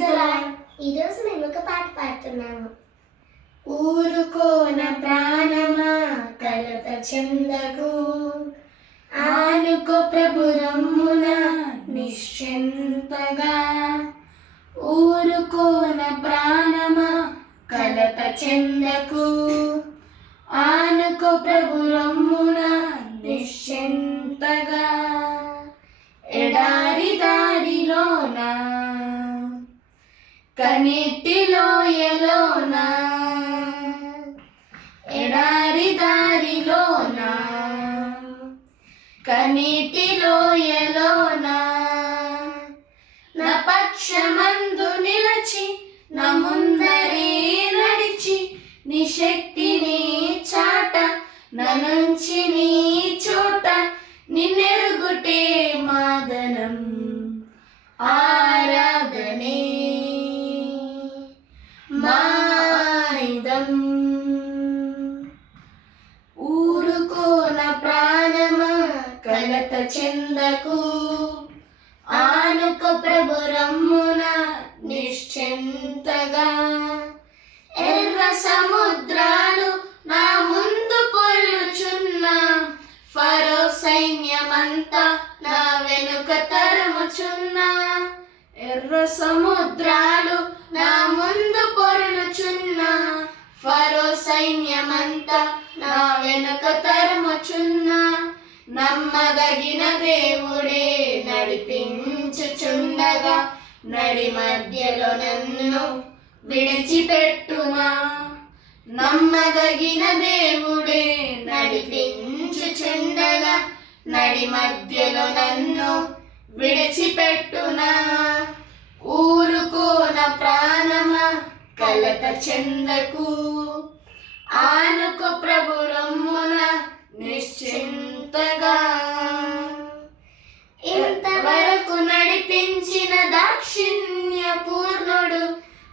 ఈరోజు మేము ఒక పాట పాడుతున్నాము. ఊరుకోన ప్రాణమా కలత చెందకు. ఆనుకో ప్రభు రమ్మున నిశ్చింతగా. ఊరుకోన ప్రాణమా కలత చెందకు. ఆనుకో ప్రభు రమ్మున నిశ్చింతగా. కనీటిలో ఎడారి దారిలోన? కనీటిలో ఎలోనా? నా పక్షమందు నిలచి కలత చెందకు. ఆనుక ప్రభు రమ్మున నిశ్చింతగా. ఎర్ర సముద్రాలు నా ముందు పొల్లుచున్న ఫరో సైన్యమంతా నా వెనుక తరుముచున్నా. ఎర్ర సముద్రాలు నా ముందు పొరులుచున్న ఫరో సైన్యమంతా నా వెనుక తరు నమ్మదగిన దేవుడే నడిపించుచుండగా నడి మధ్యలో నన్ను విడిచిపెట్టుమా? నమ్మదగిన దేవుడే నడిపించుచుండగా నడి మధ్యలో నన్ను విడిచిపెట్టునా ఊరుకోన ప్రాణమా? కలత చెందకు? ఆనుకో ప్రభు దాక్షిణ్య పూర్ణుడు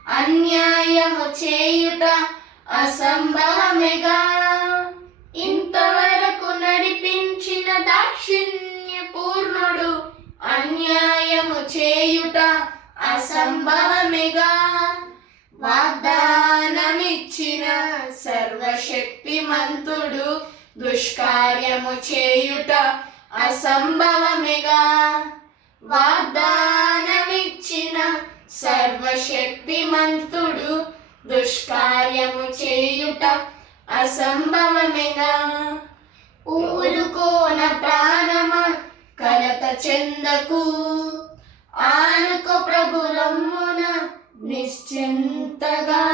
అన్యాయము చేయుట అసంభవమేగా? ఇంతవరకు నడిపించిన దాక్షిణ్య పూర్ణుడు అన్యాయము చేయుట అసంభవమేగా? వాగ్దానమిచ్చిన సర్వశక్తిమంతుడు దుష్కార్యము చేయుట అసంభవమేగా? వాగ్దానమిచ్చిన సర్వశక్తిమంతుడు దుష్కార్యము చేయుట అసంభవమేనా? ఊరుకోన ప్రాణమ కలత చెందకు. ఆనుకో ప్రభులమ్మున నిశ్చింతగా.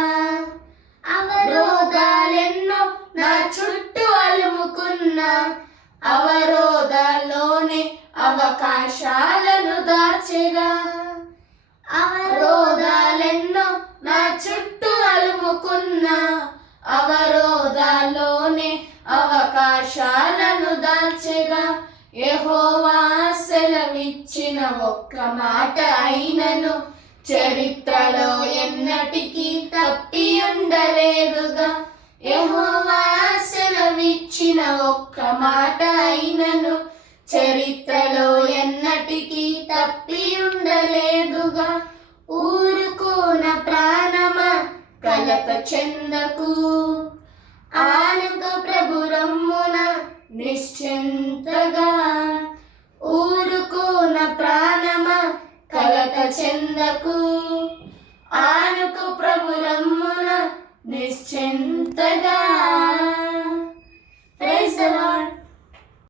అవరోధాలెన్నో నా చుట్టూ అలుముకున్న అవరోధాల్లోనే అవకాశాలను దాచెగా అవరోధాలెన్నో నా చుట్టూ అలుముకున్న అవరోధాల్లోనే ఆకాశాలను దాచెగా యహోవా సెలవిచ్చిన ఒక్క మాట అయినను చరిత్రలో ఎన్నటికీ తప్పి ఉండలేదుగా యహోవా సెలవిచ్చిన ఒక్క మాట అయినను చరిత్రలో ఎన్నటికీ తప్పి ఉండలేదుగా ఊరుకోన ప్రాణమా? కలత చెందకు ఆనుక ప్రభు రమ్మున నిశ్చింతగా ఊరుకున్న ప్రాణమ కలత చెందకు. ఆనుకు ప్రభు నిశ్చింతగా